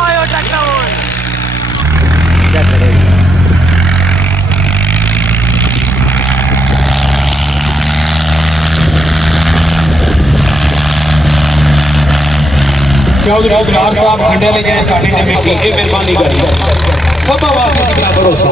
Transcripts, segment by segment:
आयो ट्रैक्टर चौधरी बिलाल साहब खंडे ले गए साड़ी ने मिसी ये मेहरबानी करी सब वास्ते सिकरा भरोसा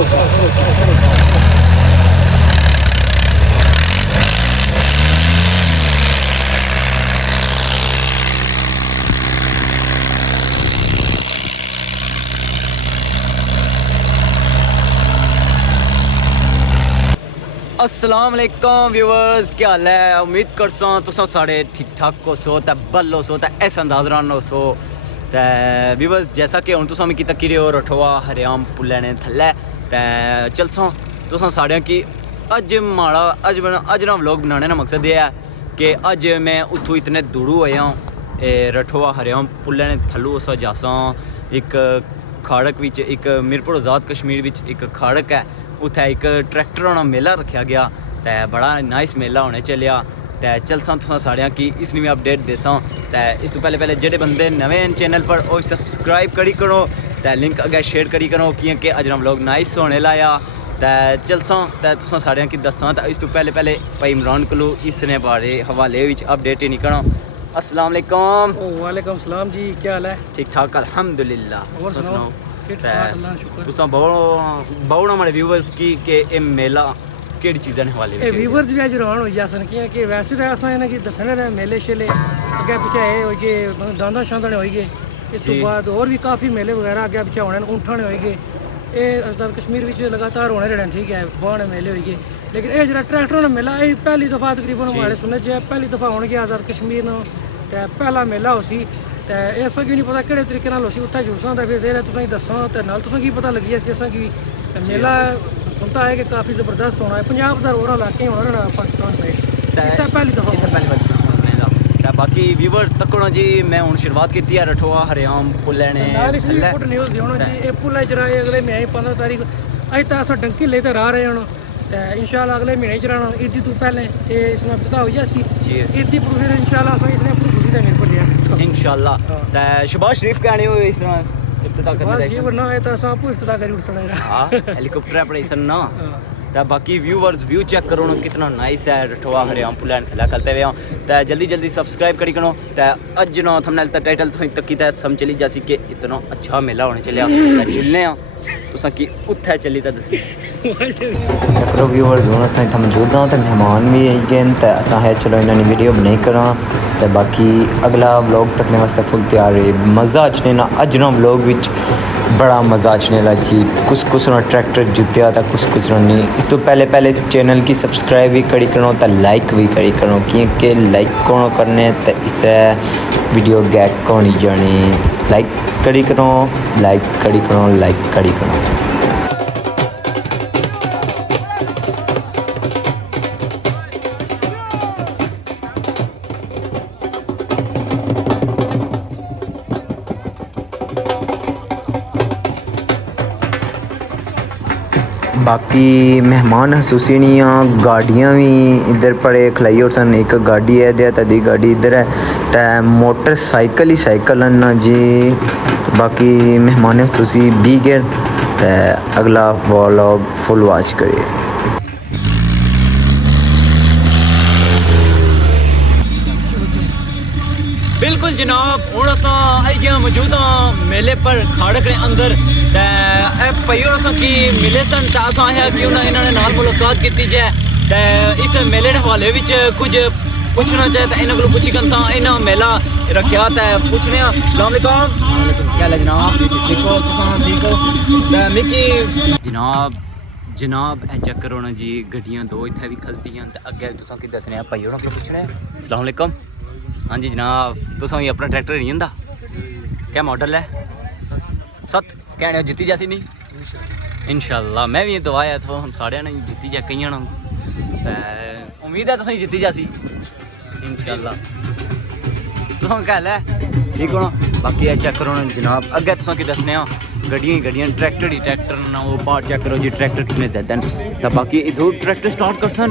अस्सलाम वालेकुम व्यूअर्स, क्या हाल है? उम्मीद करसा तुम सारे ठीक ठाक हो सो तो बल हो सो तो ऐसा अंदाज रन हो सो तो व्यूअर्स जैसा कि हूँ तुम मिगी तक्की रहे हो रठोआ हरियाम पुलै ने थल्लै तो चलसा तुम साढ़े कि अज माड़ा अज ना व्लॉग बनाने का मकसद ये है कि अज मैं उत्थों इतने दूरू होया रठोआ हरियाम पुलै ने थल्लू उस जासा एक खाड़क विच एक मीरपुर आज़ाद कश्मीर विच एक खाड़क है उत्थे एक ट्रैक्टर होना मेला रखा गया तो बड़ा नाइस मेला होने चलिया तो चलसा तुम साड़ियाँ कि इसनी भी अपडेट देसा तो इस तो पहले जेडे बंदे नवे चैनल पर वो सब्सक्राइब करी करो तो लिंक अगर शेयर करी करो क्योंकि अज व्लॉग नाइस होने लाया तो चलसा तो तुम साड़ियाँ कि दसा तो इस तो पहले भाई इमरान कोलू इसने बारे हवाले अपडेट ही नहीं करो। अस्सलाम वालेकुम। वालेकुम सलाम जी, क्या हाल है? ठीक ठाक अल्हम्दुलिल्लाह। और सुनाओ? तुसां बहुना माड़े व्यूअर्स की के ए मेला केड़ी चीज़ां ने हवाले ए व्यूअर्स भी अज रवान हो जासन कि वैसे तो असां इन्हां की दसने ने मेले शेले अगे पिछे ए होई गए दांदा शांदने होई गए इस तो बाद और भी काफ़ी मेले वगैरह अगे पिछे होने ऊंठने होई गए ये आज़ाद कश्मीर विच लगातार होने रहे ठीक है बाने मेले होई गए लेकिन ये जरा ट्रैक्टर ने मेला ये पहली दफ़ा तकरीबन हमारे सुनने च पहली दफ़ा होने गया आज़ाद कश्मीर नो ते पहला मेला हो सी तो इस की नहीं पता कि तरीके उसी उत्थे जुड़सा तो फिर तुसें दसा तो नाल तुसें की पता लगी अस की मेला सुनता है कि काफ़ी ज़बरदस्त होना है पंजाब का और इलाके होना ना पाकिस्तान साइड पहली दफ़ा बाकी व्यूअर्स तकड़ो जी मैं हूँ शुरुआत की है रठोआ हरियाम पुलै ने गुड न्यूज़ दी होना जी ये पुलै चरा अगले महीने 15 तारीख अज तो अस डंकी ले तो राह रहे हो तो इंशाल्लाह अगले महीने चलाना ईदी तो पहले ये इसमें इफ्तिताह हो जासी ईदी पर फिर इंशाल्लाह अस इसने अपनी खुशी का मेरे को लिया इंशाल्लाह तो शहबाज शरीफ कहने हो इस तरह इफ्तिताह करने जी वरना ये तो अस आपको इफ्तिताह करी उठना है हां हेलीकॉप्टर अपने सन ना तो बाकी व्यूअर्स व्यू चेक करो ना कितना नाइस है रठोआ हरियाम पुलै थल्लै कलते हुए तो जल्दी सब्सक्राइब करी करो तो अज ना थंबनेल दा टाइटल तुम तक की समझ चली जासी कि इतना अच्छा मेला होने चलिया चुनने तुसा कि उत्थे चली तो दसी चक्रो व्यूअर्स हूँ अस इतना मौजूद हाँ तो मेहमान भी आई गए तो अस है चलो इन्होंने वीडियो बनाई करा तो बाकी अगला व्लॉग तकने वास्ते फुल तैयार है मज़ा अचने ना अज ना व्लॉग विच बड़ा मज़ा अचने ला जी कुछ ना ट्रैक्टर जुत्या था कुछ ना नहीं इस तो पहले चैनल की सब्सक्राइब भी करी करो तो लाइक भी करी करो क्योंकि लाइक कौन करने तो इस वीडियो गैक कौन जाने लाइक करी करो लाइक करी करो बाकी मेहमान हसूसी नहीं गाड़ियाँ भी इधर पड़े खलाई और सन एक गाड़ी है दिया तदी गाड़ी इधर है तो मोटरसाइकिल ही साइकिल ना जी बाकी मेहमान हसूसी भी गए तो अगला व्लॉग फुल वॉच करिए। बिल्कुल जनाब हूँ अस आई गया मौजूद हाँ मेले पर खाड़क के अंदर भाई और की मिले सन तो अस आया कि इन्होंने नाल मुलाकात की जाए तो इस मेले के हवाले कुछ पूछना चाहे तो इन्होंने को पुछी कंसा इन्हें मेला रखा तो पूछने अस्सलाम वालेकुम क्या है जनाब ठीक मिकी जनाब चेक करो ना जी गड्डियां दो इत्थे भी खलदियां तो अगे तुसा की दसने भाई होना को पूछने अस्सलाम वालेकुम। हाँ जी जनाब तुसा भी अपना ट्रैक्टर नहीं जंदा क्या मॉडल है 7 कहने जित्ती जैसी नहीं इंशाल्लाह मैं भी तो आया तो हम साढ़े ने जित्ती जा कई उम्मीद है तुम जित्ती जासी इंशाल्लाह तुम कह लै ठीक हो बाकी चेक करो जनाब अगे तुसा की दसने गड्डियां ट्रैक्टर ही ट्रैक्टर ना वो पार्ट चेक करो जी ट्रैक्टर कितने ज्यादा तो बाकी इधर ट्रैक्टर स्टार्ट कर सन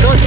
10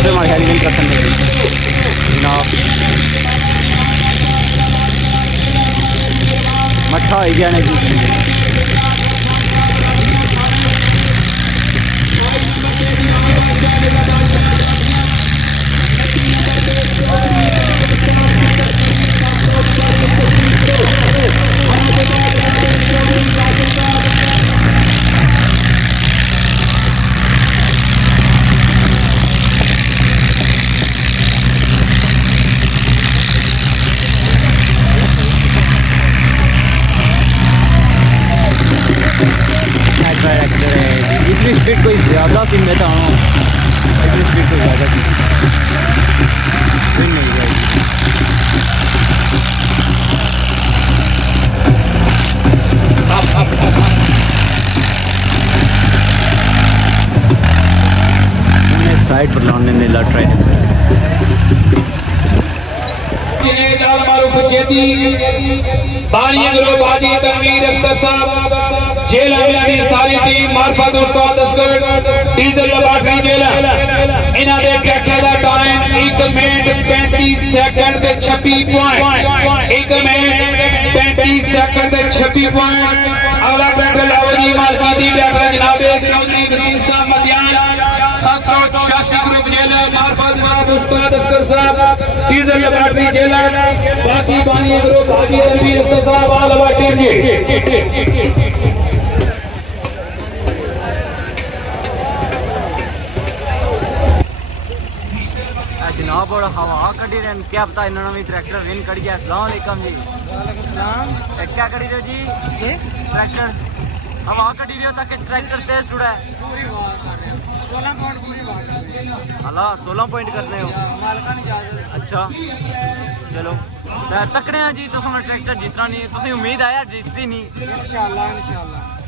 ट्रैक्टर हमारे ख्याल में करते हैं जनाब मट्ठा हो गया ना जी इतनी स्पीड कोई ज़्यादा सी मैं चाहूँ इतनी स्पीड कोई ज़्यादा सी नहीं जाएगी साइड पर लाने ने ला ट्राई जेल मिलनी सारी टीम मार्फत उस्ताद असगर डीजल लैबोरेटरी जेल इन्हां दे ट्रैक्टर दा टाइम 1 मिनट 35 सेकंड ते 36 पॉइंट 1 मिनट 35 सेकंड ते 36 पॉइंट अगला ट्रैक्टर लावजी मालकी ट्रैक्टर जनाबे चौधरी वसीम साहब मदियान 786 ग्रुप जेल मार्फत जनाब उस्ताद असगर साहब डीजल लैबोरेटरी जेल बाकी बानी ग्रुप हाजी तनवीर अख्तर साहब आलवा टीम जी जनाब और हवा कड़ी रहे क्या पता इन्होंने भी ट्रैक्टर विन कड़ी है अस्सलाम वालेकुम जी क्या कड़ी रहे जी ट्रैक्टर हवा कड़ी रहे हो ताकि ट्रैक्टर तेज जुड़ा है हला 16 पॉइंट करने हो अच्छा चलो तकड़े हैं जी तो हमें ट्रैक्टर जितना नहीं तुझे उम्मीद आया जीतती नहीं इंशाल्लाह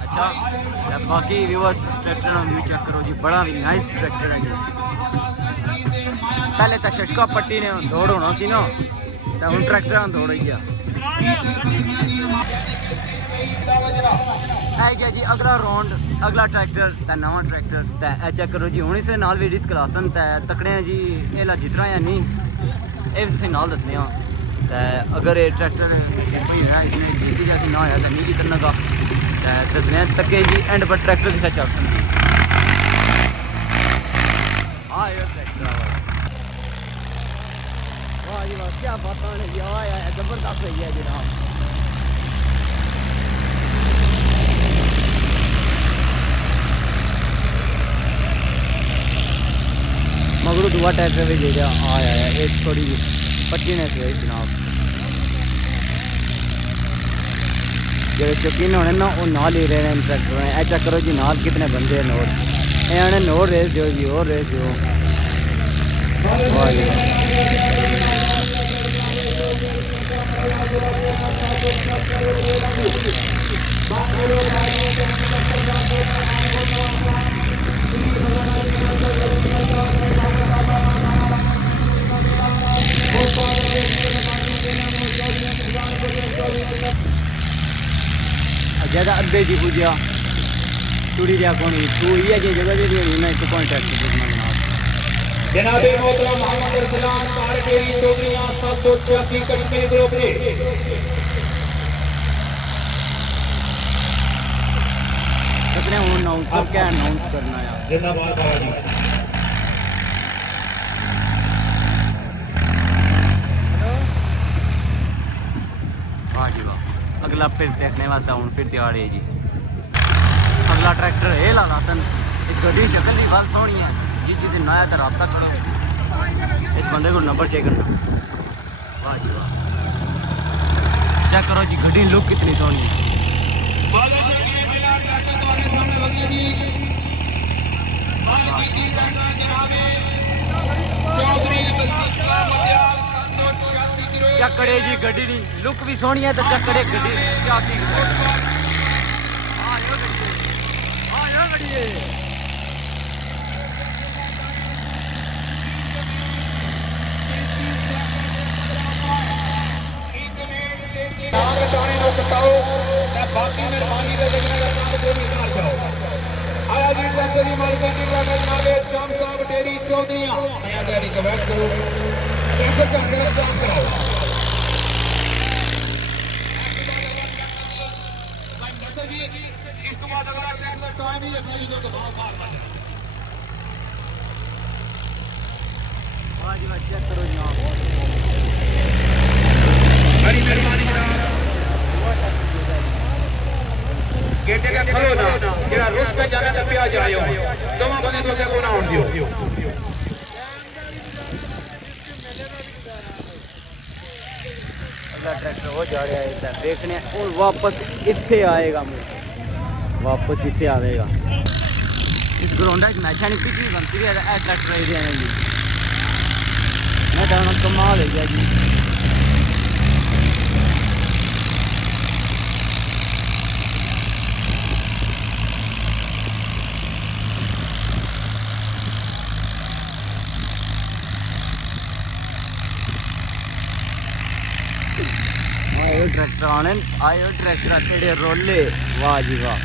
अच्छा बाकी व्यूअर्स ट्रैक्टर व्यू चेक करो जी बड़ा भी नाइस ट्रैक्टर है जी पहले तो शशका पट्टी ने दौड़ होना सी ना तो हम ट्रैक्टर दौड़ ही गया गया जी अगला राउंड अगला ट्रैक्टर तो नवा ट्रैक्टर तो चेक करो जी हूँ इस नाल भी डिस्क लासन तो तकड़े हैं जी ये जितना या नहीं ये भी नाल दसने तो अगर ये ट्रैक्टर इसने जीती जैसी ना होया तो नहीं जीतने का दसने तके जी एंड पर ट्रैक्टर की सच ऑप्शन हाँ ये ट्रैक्टर वाह जी वाह क्या बात है जबरदस्त है जनाब मगरू दुआ ट्रैक्टर भी दे आया एक थोड़ी पट्टी ने से जनाब जो शौकीन होने ना वो ना ले रहे हैं ट्रैक्टर में चेक करो जी नाल कितने बंदे हैं नोट ये नोट रेस दो जी और रेस दो ज़्यादा अद्धे जी पूजा चूड़ी दिया कौन तू ही है जगह दे दी मैं एक कॉन्टैक्ट पूछना जनाब मोहतरम मोहम्मद अरसलान कारकेरी चौधरी 786 कश्मीर ग्रुप ने कितने अनाउंस क्या अनाउंस करना है जिंदाबाद बाबा जी अगला फिर देखने वास्ते हूँ फिर तैयार है जी अगला ट्रैक्टर है ला सन इस गड्डी की शक्ल भी बहुत सोहनी है जिस चीज़ से नया तो रबता करो इस बंदे को नंबर चेक करना वाह जी वाह चेक करो जी गड्डी लुक कितनी सोहनी है चकड़े जी गड्डी दी लुक भी सोहनी है तो चकड़े गड्डी बाकी मेहरबानी जी ट्रैक्टर की मालिकान की ट्रैक्टर जनाब शाम साहब डेरी चौधरियां नया डेरी का बैठ करो ट्रैक्टर का अंदर स्टार्ट कराओ भाई नसर जी इसके बाद अगला ट्रैक्टर टाइम ही है भाई जो दबाव मार वाह जी वाह चेक करो जनाब बड़ी मेहरबानी जनाब गेटे का खलो ना जेड़ा रुस का जाना ते पिया जायो दोवा बंदे तो को ना होण दियो अगला ट्रैक्टर हो जा रहा है देखने और वापस इत्थे आएगा वापस इत्थे आएगा इस ग्राउंड में मैच नहीं पिछली बनती है ट्रैक्टर आई रहे हैं जी मैं तो कमाल है गया जी ट्रैक्टर आने आए ट्रैक्टर तेरे रोले वाह जी वाह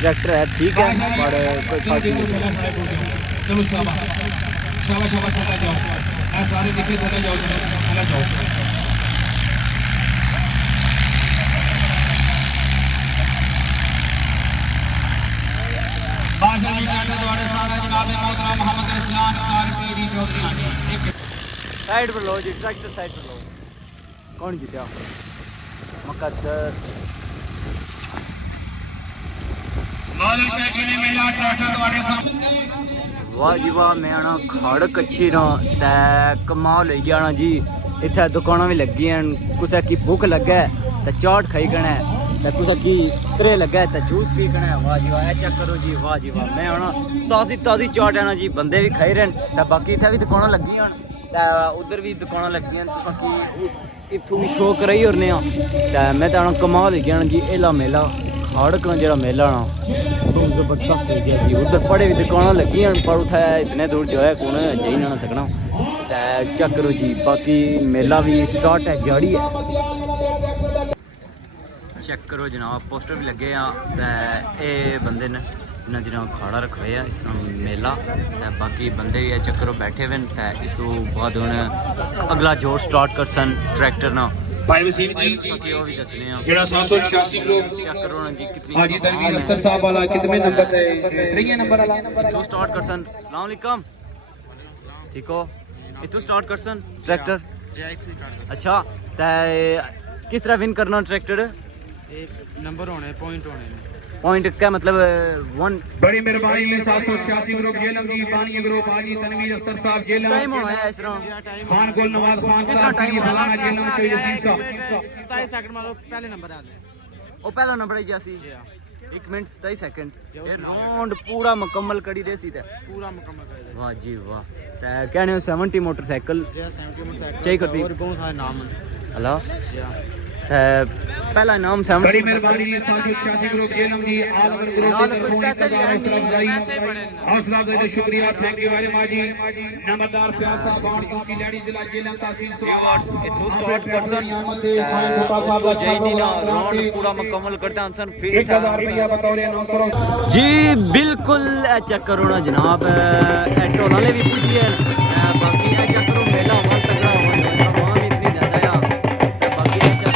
ट्रैक्टर है ठीक है पर कोई फर्क नहीं चलो शाबाश शाबाश शाबाश चला जाओ आ सारे दिखे चले जाओ चला जाओ बादशाह जी ट्रैक्टर द्वारा सारा जनाब मोहतरम मोहम्मद इस्लाम कारपीरी चौधरी साइड पर लो जी ट्रैक्टर साइड पर लो कौन जीता मुकद्दर बादशाह जी ने मेला ट्रैक्टर द्वारा वाह जी वाह मैं आना खड़क अच्छी ना ते कमाल हो गया ना जी इत्थे दुकानां भी लगी हैं कुसै की भुख लगे ते चाट खाई कने ते कुसै की त्रे लगे ते जूस पी कने वाह जी वाह चेक करो जी वाह मैं आना ताजी ताजी चाट है ना जी बंदे भी खाई रहे ते बाकी इत्थे भी दुकानां लगी हैं ते उधर भी दुकानां लगी हैं तुसां की इत्थों भी शो कराई होरने ते मैं तो आना कमाल हो गया ना जी एला मेला खड़क ना जेड़ा मेला ना बहुत जबरदस्त हो गया जी उधर बड़े भी दुकानां लगी हैं पर उत्थे इतने दूर जो है कौन जाई ना सकना ते चेक करो जी बाकी मेला भी स्टार्ट है गाड़ी है चेक करो जनाब पोस्टर भी लगे हैं ते ये बंदे ने इन्हें जनाब खाड़ा रखवाए है इस मेला ते बाकी बंदे भी चेक करो बैठे हुए हैं इस तो बाद हुण अगला जोर स्टार्ट कर सन ट्रैक्टर ना भाई वसीम जी जेड़ा 786 ग्रुप चेक करो ना जी कितनी हाजी तनवीर अख्तर साहब वाला कितने नंबर है 3 नंबर वाला इतो स्टार्ट कर सन अस्सलाम वालेकुम ठीक हो इतो स्टार्ट कर सन ट्रैक्टर अच्छा ते किस तरह विन करना ट्रैक्टर नंबर होने पॉइंट होने पॉइंट का मतलब 1 बड़ी मेहरबानी में 786 ग्रुप जेलम जी बानी ग्रुप हाजी तनवीर अख्तर साहब जेलम टाइम होना है इस तरह खान गोल नवाज खान साहब की फलाना जेलम चो यसीम साहब 27 सेकंड मारो पहले नंबर आ गए ओ पहला नंबर है जैसी 1 मिनट 27 सेकंड ये राउंड पूरा मुकम्मल करी देसी ते पूरा मुकम्मल कर दे वाह जी वाह ते कहने 70 मोटरसाइकिल 70 मोटरसाइकिल चाहिए करती और बहुत सारे नाम हेलो पहला नाम 70 बड़ी मेहरबानी 786 ग्रुप जेलम जी आल ओवर ग्रुप की तरफों हौसला अफजाई शुक्रिया थैंक यू वेरी मच जी नंबरदार फयाज साहब और यूसी लैडी जिला जेलम तहसील स्वाबाद इथों स्टार्ट करसन साईं फुका साहब का जैनी ना राउंड पूरा मुकम्मल करते हैं सन फिर 1000 रुपया बतौर 900 जी बिल्कुल चेक करो ना जनाब टोल वाले भी पूछिए बाकी चेक करो मेला बहुत तगड़ा हो आवाम इतनी ज़्यादा है बाकी चेक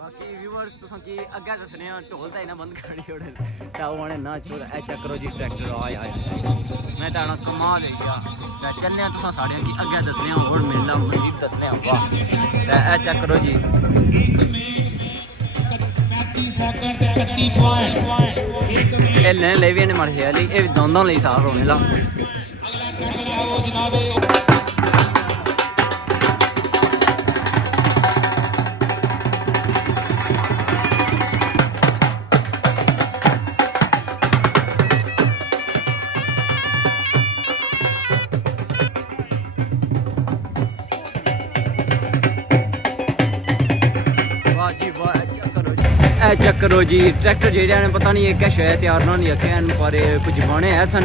बाकी व्यूअर्स तुसां की अग्गे दसने ढोल तो इन्हें बंद करनी छोड़े आने ना छोड़ चेक करो जी ट्रैक्टर आए मैं तो आना कमाल हो गया चलने तुसां साढ़े की अग्गे दसने और मेला मजीद दसने वाह चेक करो जी लेने ले भी माड़े हाली ये दोनों लिए साफ होने ला चेक करो जी ट्रैक्टर जेह्ड़े ने पता नहीं क्या शायद तैयार ना नहीं रखे हैं पर कुछ बने है सन